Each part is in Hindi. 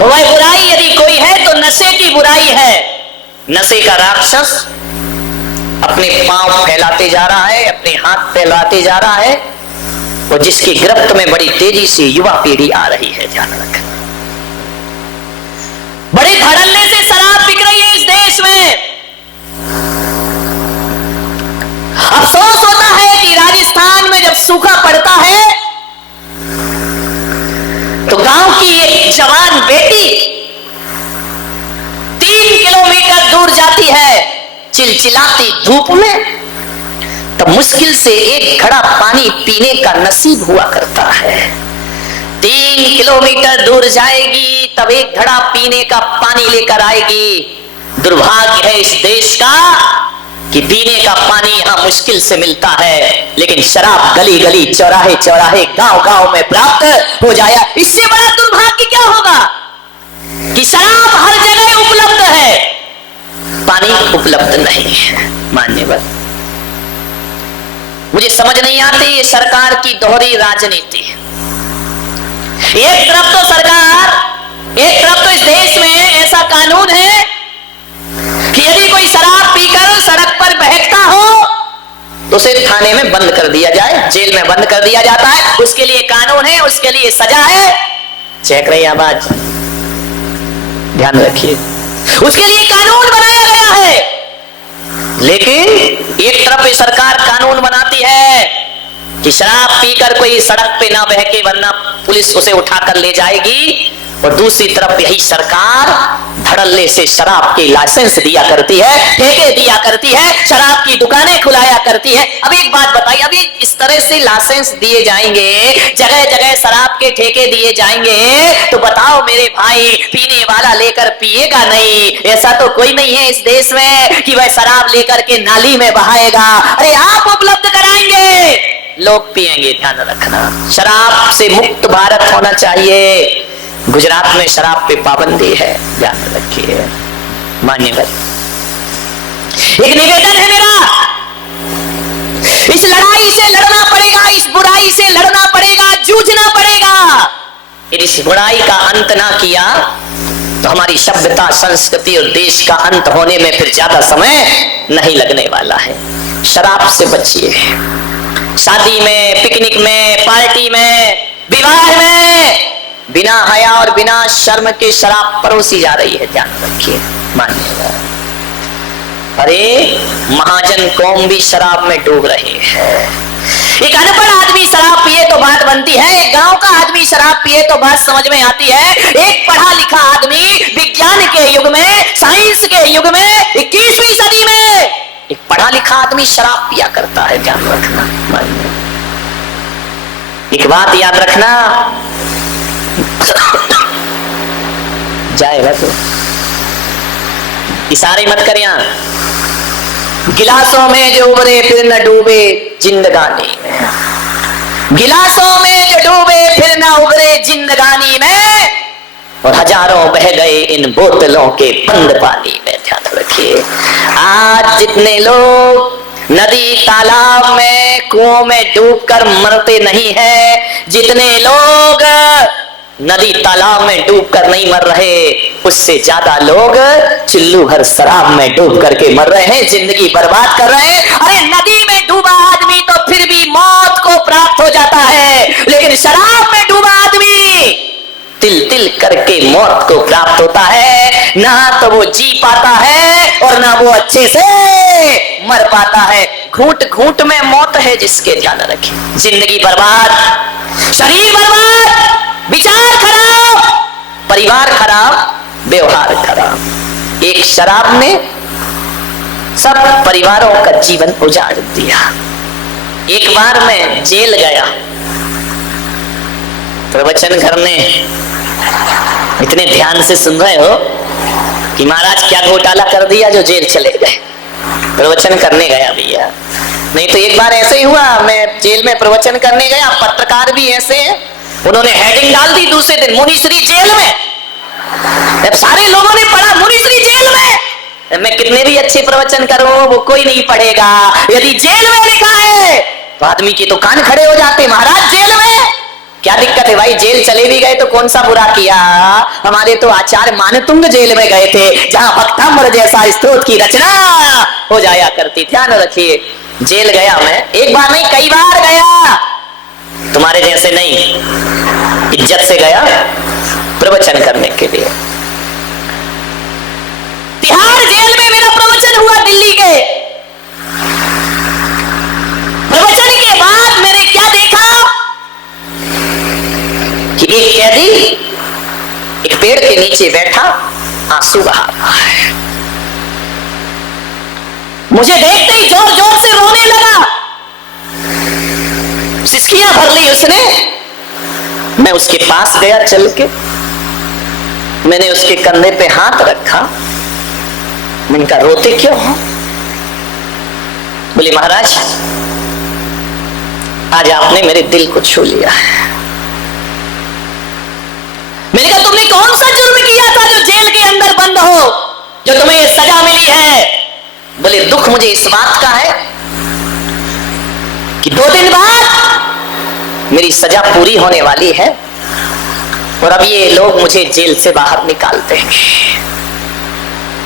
वह बुराई यदि कोई है तो नशे की बुराई है। नशे का राक्षस अपने पांव फैलाते जा रहा है, अपने हाथ फैलाते जा रहा है, और जिसकी गिरफ्त में बड़ी तेजी से युवा पीढ़ी आ रही है। ध्यान रखना, बड़े धड़ल्ले से शराब बिक रही है इस देश में। अफसोस होता है कि राजस्थान में जब सूखा पड़ता है तो गांव की एक जवान बेटी 3 किलोमीटर दूर जाती है चिलचिलाती धूप में, तब मुश्किल से एक घड़ा पानी पीने का नसीब हुआ करता है। 3 किलोमीटर दूर जाएगी तब एक घड़ा पीने का पानी लेकर आएगी। दुर्भाग्य है इस देश का कि पीने का पानी यहां मुश्किल से मिलता है, लेकिन शराब गली गली चौराहे चौराहे गांव गांव में प्राप्त हो जाए। इससे बड़ा दुर्भाग्य क्या होगा कि शराब हर जगह उपलब्ध है, पानी उपलब्ध नहीं है। मान्यवर, मुझे समझ नहीं आती ये सरकार की दोहरी राजनीति। एक तरफ तो सरकार, एक तरफ तो इस देश में ऐसा कानून है कि यदि कोई शराब पीकर सड़क पर बहकता हो तो उसे थाने में बंद कर दिया जाए, जेल में बंद कर दिया जाता है। उसके लिए कानून है, उसके लिए सजा है। चेक रही आवाज, ध्यान रखिए, उसके लिए कानून बनाया गया है। लेकिन एक तरफ ये सरकार कानून बनाती है कि शराब पीकर कोई सड़क पे ना बहके वरना पुलिस उसे उठाकर ले जाएगी, और दूसरी तरफ यही सरकार धड़ल्ले से शराब के लाइसेंस दिया करती है, ठेके दिया करती है, शराब की दुकानें खुलाया करती है। अब एक बात बताइए, अभी इस तरह से लाइसेंस दिए जाएंगे, जगह जगह शराब के ठेके दिए जाएंगे, तो बताओ मेरे भाई, पीने वाला लेकर पिएगा नहीं। ऐसा तो कोई नहीं है इस देश में कि वह शराब लेकर के नाली में बहाएगा। अरे आप उपलब्ध कराएंगे, लोग पिएंगे। ध्यान रखना, शराब से मुक्त भारत होना चाहिए। गुजरात में शराब पे पाबंदी है, ध्यान रखिए। मान्यवर, एक निवेदन है मेरा, इस लड़ाई से लड़ना पड़ेगा, इस बुराई से लड़ना पड़ेगा, जूझना पड़ेगा। यदि इस बुराई का अंत ना किया तो हमारी सभ्यता, संस्कृति और देश का अंत होने में फिर ज्यादा समय नहीं लगने वाला है। शराब से बचिए। शादी में, पिकनिक में, पार्टी में, विवाह में बिना हया और बिना शर्म के शराब परोसी जा रही है। ध्यान रखिए, मानिएगा। अरे महाजन कौम भी शराब में डूब रही है। एक अनपढ़ आदमी शराब पिए तो बात बनती है, एक गांव का आदमी शराब पिए तो बात समझ में आती है। एक पढ़ा लिखा आदमी विज्ञान के युग में, साइंस के युग में, 21वीं सदी में एक पढ़ा लिखा आदमी शराब पिया करता है। ध्यान रखना, मानिए। एक बात याद रखना, जाएगा तो इशारे मत कर। यहां गिलासों में जो उबरे फिर न डूबे जिंदगानी में, गिलासों में जो डूबे फिर न उबरे जिंदगानी में, और हजारों बह गए इन बोतलों के बंद पानी में। ध्यान रखिए, आज जितने लोग नदी तालाब में कुओं में डूबकर मरते नहीं है, जितने लोग नदी तालाब में डूबकर नहीं मर रहे, उससे ज्यादा लोग चिल्लू भर शराब में डूब करके मर रहे हैं, जिंदगी बर्बाद कर रहे हैं। अरे नदी में डूबा आदमी तो फिर भी मौत को प्राप्त हो जाता है, लेकिन शराब में डूबा आदमी तिल तिल करके मौत को प्राप्त होता है। ना तो वो जी पाता है और ना वो अच्छे से मर पाता है। घूंट घूंट में मौत है जिसके। ध्यान रखें, जिंदगी बर्बाद, शरीर बर्बाद, विचार खराब, परिवार खराब, व्यवहार खराब। एक शराब ने सब परिवारों का जीवन उजाड़ दिया। एक बार मैं जेल गया, प्रवचन करने, इतने ध्यान से सुन रहे हो कि महाराज क्या घोटाला कर दिया जो जेल चले गए। प्रवचन करने गया भैया, नहीं तो एक बार ऐसे ही हुआ, मैं जेल में प्रवचन करने गया, पत्रकार भी ऐसे हैं, उन्होंने हेडिंग डाल दी दूसरे दिन, मुनीश्री जेल में। जब सारे लोगों ने पढ़ा मुनीश्री जेल में, मैं कितने भी अच्छे प्रवचन करूं वो कोई नहीं पढ़ेगा। यदि जेल में लिखा है तो आदमी के तो कान खड़े हो जाते, महाराज जेल में। क्या दिक्कत है भाई, जेल चले भी गए तो कौन सा बुरा किया। हमारे तो आचार्य मानतुंग जेल में गए थे, जहां भक्तामृत जैसा स्तोत्र की रचना हो जाया करती। ध्यान रखिए, जेल गया मैं, एक बार नहीं कई बार गया, तुम्हारे जैसे नहीं, इज्जत से गया प्रवचन करने के लिए। तिहाड़ जेल में मेरा प्रवचन हुआ दिल्ली के। प्रवचन के बाद मैंने क्या देखा कि एक कैदी एक पेड़ के नीचे बैठा आंसू बहा रहा है। मुझे देखते ही जोर जोर से रोने लगा, सिसकियां भर ली उसने। मैं उसके पास गया चल के, मैंने उसके कंधे पे हाथ रखा, मैंने कहा रोते क्यों हो? बोले महाराज आज आपने मेरे दिल को छू लिया है। मैंने कहा तुमने कौन सा जुर्म किया था जो जेल के अंदर बंद हो, जो तुम्हें ये सजा मिली है? बोले दुख मुझे इस बात का है कि 2 दिन बाद मेरी सजा पूरी होने वाली है और अब ये लोग मुझे जेल से बाहर निकाल देंगे।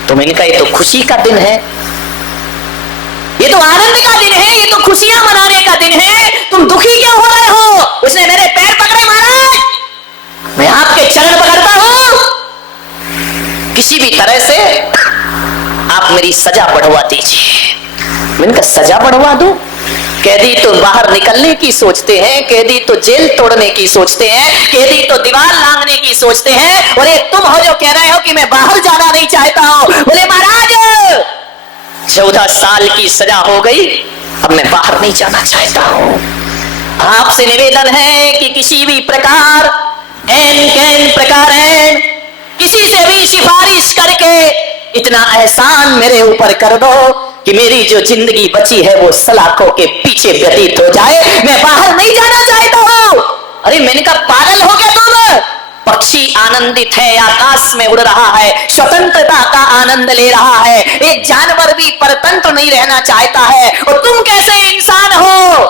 तो मैंने कहा ये तो खुशी का दिन है, ये तो आनंद का दिन है, ये तो खुशियां मनाने का दिन है, तुम दुखी क्यों हो रहे हो? उसने मेरे पैर पकड़े, महाराज मैं आपके चरण पकड़ता हूं, किसी भी तरह से आप मेरी सजा बढ़वा दीजिए। मैंने कहा सजा बढ़वा दूं? कैदी तो बाहर निकलने की सोचते हैं, कैदी तो जेल तोड़ने की सोचते हैं, कैदी तो दीवार लांघने की सोचते हैं, और एक तुम हो जो कह रहे हो कि मैं बाहर जाना नहीं चाहता हूं। बोले महाराज 14 साल की सजा हो गई, अब मैं बाहर नहीं जाना चाहता हूं। आपसे निवेदन है कि किसी भी प्रकार किसी से भी सिफारिश करके इतना एहसान मेरे ऊपर कर दो कि मेरी जो जिंदगी बची है वो सलाखों के पीछे व्यतीत हो जाए, मैं बाहर नहीं जाना चाहता हूं। अरे मैंने कहा पागल हो गया तुम? पक्षी आनंदित है, आकाश में उड़ रहा है, स्वतंत्रता का आनंद ले रहा है, एक जानवर भी परतंत्र नहीं रहना चाहता है, और तुम कैसे इंसान हो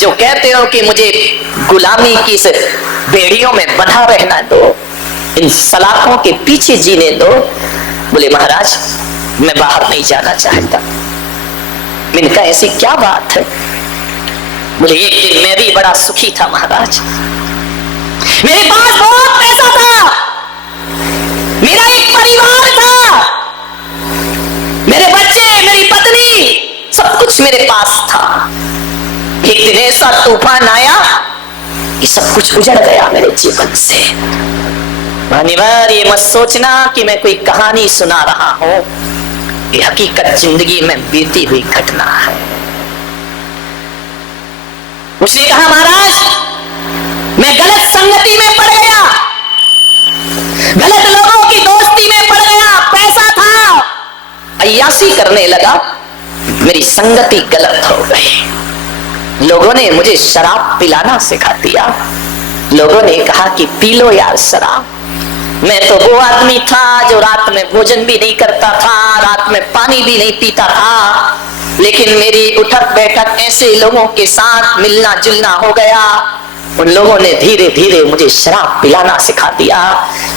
जो कहते हो कि मुझे गुलामी की इस बेड़ियों में बंधा रहना दो, इन सलाखों के पीछे जीने दो। बोले महाराज मैं बाहर नहीं जाना चाहता। मैंने कहा ऐसी क्या बात है? बोले एक दिन मैं भी बड़ा सुखी था महाराज, मेरे पास बहुत पैसा था, मेरा एक परिवार था, मेरे बच्चे, मेरी पत्नी, सब कुछ मेरे पास था। एक दिन ऐसा तूफान आया कि सब कुछ उजड़ गया मेरे जीवन से। ये मत सोचना कि मैं कोई कहानी सुना रहा हूं, ये हकीकत जिंदगी में बीती हुई घटना है। उसने कहा महाराज मैं गलत संगति में पड़ गया, गलत लोगों की दोस्ती में पड़ गया, पैसा था, अय्यासी करने लगा, मेरी संगति गलत हो गई। लोगों ने मुझे शराब पिलाना सिखा दिया, लोगों ने कहा कि पी लो यार शराब। मैं तो वो आदमी था जो रात में भोजन भी नहीं करता था, रात में पानी भी नहीं पीता था, लेकिन मेरी उठक बैठक ऐसे लोगों के साथ मिलना जुलना हो गया, उन लोगों ने धीरे धीरे मुझे शराब पिलाना सिखा दिया।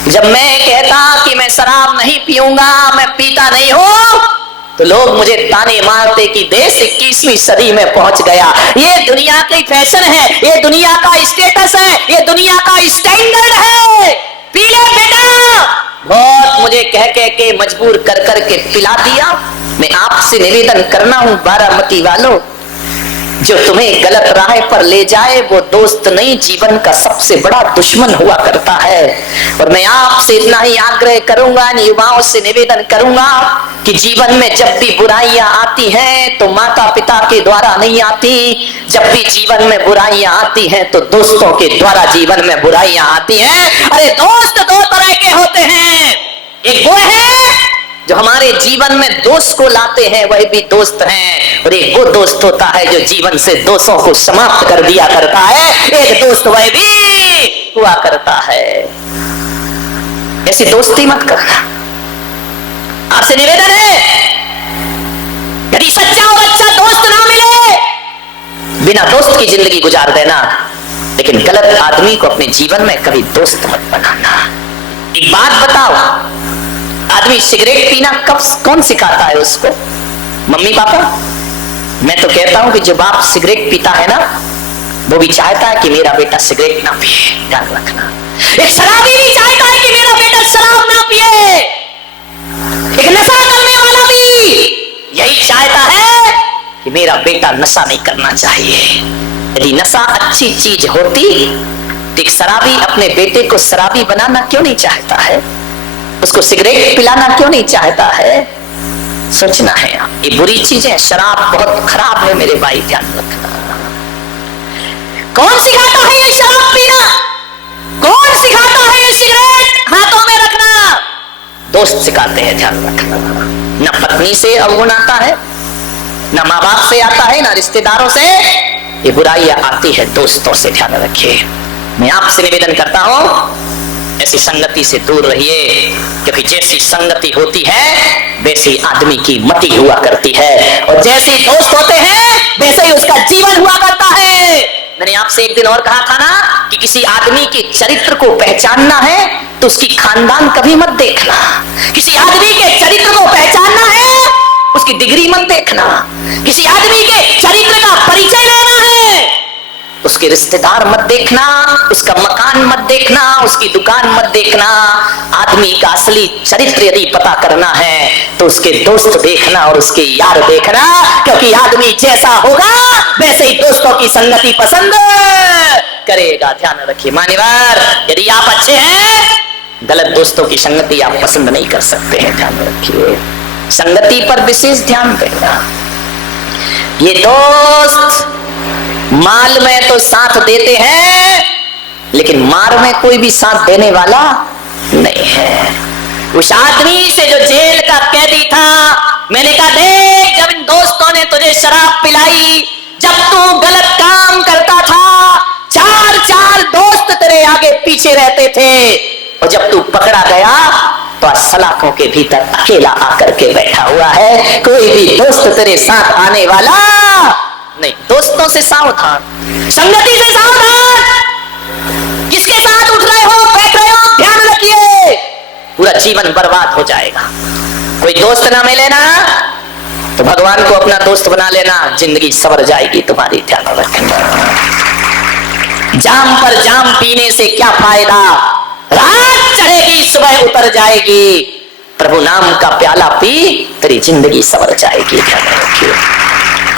जब मैं कहता कि मैं शराब नहीं पीऊंगा, मैं पीता नहीं हूं, तो लोग मुझे ताने मारते कि देश 21वीं सदी में पहुंच गया, ये दुनिया की फैशन है, ये दुनिया का स्टेटस है, ये दुनिया का स्टैंडर्ड है, पी ले बेटा। बहुत मुझे कह के मजबूर कर के पिला दिया। मैं आपसे निवेदन करना हूं बारामती वालों, जो तुम्हें गलत राह पर ले जाए वो दोस्त नहीं, जीवन का सबसे बड़ा दुश्मन हुआ करता है। और मैं आपसे इतना ही आग्रह करूंगा, युवाओं से निवेदन करूंगा कि जीवन में जब भी बुराइयां आती हैं तो माता पिता के द्वारा नहीं आती, जब भी जीवन में बुराइयां आती हैं तो दोस्तों के द्वारा जीवन में बुराइयां आती हैं। अरे दोस्त 2 तरह के होते हैं, एक वो है जो हमारे जीवन में दोष को लाते हैं, वही भी दोस्त हैं, और एक वो दोस्त होता है जो जीवन से दोषों को समाप्त कर दिया करता है, एक दोस्त वह भी हुआ करता है। ऐसी दोस्ती मत करना, आपसे निवेदन है, यदि सच्चा और अच्छा दोस्त ना मिले, बिना दोस्त की जिंदगी गुजार देना। लेकिन गलत आदमी को अपने जीवन में कभी दोस्त मत बनाना। एक बात बताओ, आदमी सिगरेट पीना कौन सिखाता है उसको? Mummy papa? मैं तो कहता हूं कि जो बाप सिगरेट पीता है ना, वो भी चाहता है कि मेरा बेटा सिगरेट ना पिए, ध्यान रखना। एक शराबी भी चाहता है कि मेरा बेटा शराब ना पिए। एक नशा करने वाला भी यही चाहता है कि मेरा बेटा नशा नहीं करना चाहिए। यदि नशा अच्छी चीज होती तो एक शराबी अपने बेटे को शराबी बनाना क्यों नहीं चाहता है? उसको सिगरेट पिलाना क्यों नहीं चाहता है? सोचना है। ये बुरी चीज है, शराब बहुत खराब है मेरे भाई, ध्यान रखना। कौन सिखाता है ये शराब पीना? कौन सिखाता है ये सिगरेट हाथों में रखना? दोस्त सिखाते हैं, ध्यान रखना। न पत्नी से अवगुण आता है, न माँ बाप से आता है, न रिश्तेदारों से। ये बुराइयां आती है दोस्तों से, ध्यान रखिए। मैं आपसे निवेदन करता हूं, ऐसी संगति से दूर रहिए, क्योंकि जैसी संगति होती है वैसी आदमी की मति हुआ करती है, और जैसे दोस्त होते हैं वैसे ही उसका जीवन हुआ करता है। मैंने आपसे एक दिन और कहा था ना कि किसी आदमी के चरित्र को पहचानना है तो उसकी खानदान कभी मत देखना। किसी आदमी के चरित्र को पहचानना है, उसकी डिग्री मत देखना। किसी आदमी के चरित्र का परिचय लेना है, उसके रिश्तेदार मत देखना, उसका मकान मत देखना, उसकी दुकान मत देखना। आदमी का असली चरित्र यदि पता करना है तो उसके दोस्त देखना और उसके यार देखना, क्योंकि आदमी जैसा होगा वैसे ही दोस्तों की संगति पसंद करेगा। ध्यान रखिए मान्यवर, यदि आप अच्छे हैं, गलत दोस्तों की संगति आप पसंद नहीं कर सकते हैं। ध्यान रखिए, संगति पर विशेष ध्यान देना। ये दोस्त माल में तो साथ देते हैं, लेकिन मार में कोई भी साथ देने वाला नहीं है। उस आदमी से जो जेल का कैदी था, मैंने कहा देख, जब इन दोस्तों ने तुझे शराब पिलाई, जब तू गलत काम करता था, चार चार दोस्त तेरे आगे पीछे रहते थे, और जब तू पकड़ा गया तो सलाखों के भीतर अकेला आकर के बैठा हुआ है। कोई भी दोस्त तेरे साथ आने वाला नहीं। दोस्तों से सावधान, संगति से सावधान। किसके साथ उठ रहे हो, बैठ रहे हो, ध्यान रखिए, पूरा जीवन बर्बाद हो जाएगा। कोई दोस्त ना मिले ना तो भगवान को अपना दोस्त बना लेना, जिंदगी संवर जाएगी तुम्हारी। ध्यान रखना, जाम पर जाम पीने से क्या फायदा, रात चढ़ेगी सुबह उतर जाएगी। प्रभु नाम का प्याला पी, तेरी जिंदगी संवर जाएगी। ध्यान रखिए।